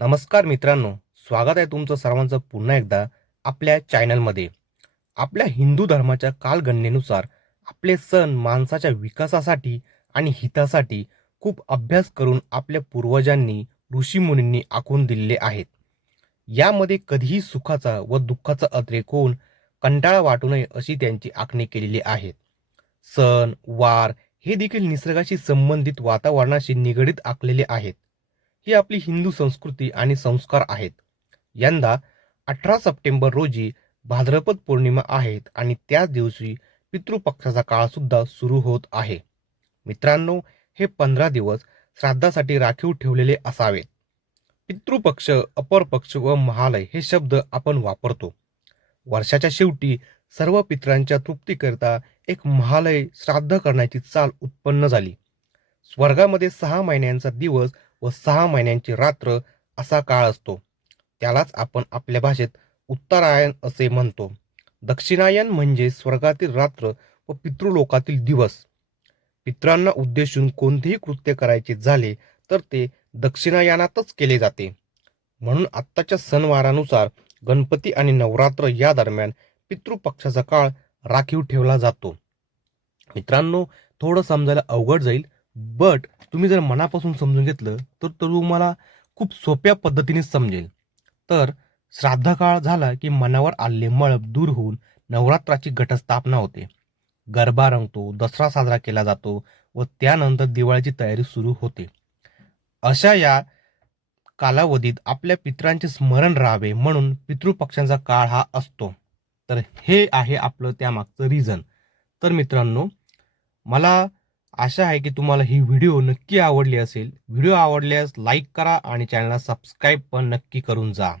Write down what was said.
नमस्कार मित्रांनो, स्वागत आहे तुमचं सर्वांचं पुन्हा एकदा आपल्या चॅनलमध्ये. आपल्या हिंदू धर्माच्या कालगणनेनुसार आपले सण माणसाच्या विकासासाठी आणि हितासाठी खूप अभ्यास करून आपल्या पूर्वजांनी ऋषीमुनींनी आखून दिलेले आहेत. यामध्ये कधीही सुखाचा व दुःखाचा अतिरेक होऊन कंटाळा वाटू नये अशी त्यांची आखणी केलेली आहे. सण वार हे देखील निसर्गाशी संबंधित वातावरणाशी निगडीत आखलेले आहेत. ही आपली हिंदू संस्कृती आणि संस्कार आहेत. यंदा 18 सप्टेंबर रोजी भाद्रपद पौर्णिमा आहेत आणि त्याच दिवशी पितृपक्षाचा काळ सुद्धा सुरू होत आहे. मित्रांनो, हे 15 दिवस श्राद्धासाठी राखीव ठेवलेले असावेत. पितृपक्ष, अपर पक्ष व महालय हे शब्द आपण वापरतो. वर्षाच्या शेवटी सर्व पितरांच्या तृप्तीकरिता एक महालय श्राद्ध करण्याची चाल उत्पन्न झाली. स्वर्गामध्ये 6 महिन्यांचा दिवस व 6 महिन्यांची रात्र असा काळ असतो. त्यालाच आपण आपल्या भाषेत उत्तरायण असे म्हणतो. दक्षिणायन म्हणजे स्वर्गातील रात्र व पितृलोकातील दिवस. पितरांना उद्देशून कोणतेही कृत्य करायचे झाले तर ते दक्षिणायनातच केले जाते. म्हणून आत्ताच्या सणवारानुसार गणपती आणि नवरात्र या दरम्यान पितृपक्षाचा काळ राखीव ठेवला जातो. मित्रांनो, थोडं समजायला अवघड जाईल, बट तुम्ही जर मनापासून समजून घेतलं तर तुम्हाला खूप सोप्या पद्धतीने समजेल. तर श्राद्धकाळ झाला की मनावर आलेले मळप दूर होऊन नवरात्राची घटस्थापना होते. गरबा रंगतो, दसरा साजरा केला जातो व त्यानंतर दिवाळीची तयारी सुरू होते. अशा या कालावधीत आपल्या पितरांचे स्मरण राहावे म्हणून पितृपक्षांचा काळ हा असतो. तर हे आहे आपलं त्यामागचं रिझन. तर मित्रांनो, मला आशा आहे की तुम्हाला ही व्हिडिओ नक्की आवडली असेल. व्हिडिओ आवडल्यास लाईक करा आणि चॅनलला सबस्क्राईब पण नक्की करून जा.